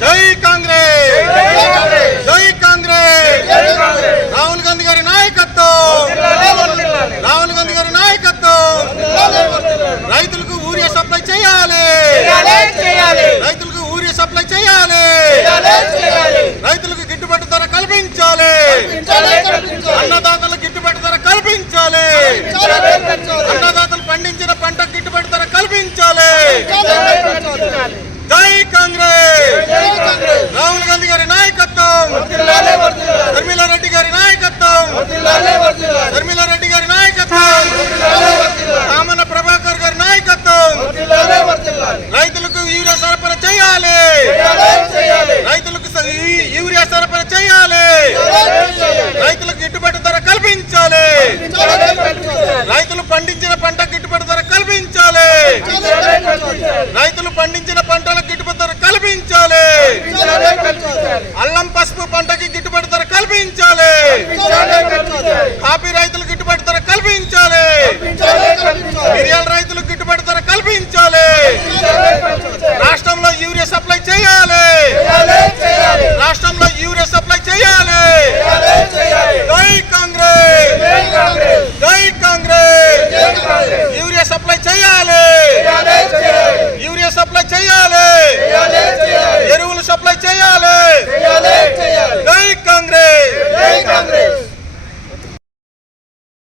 జై కాంగ్రెస్! పంట గిట్టుబాటు ధర కల్పించాలి. రైతులు పండించిన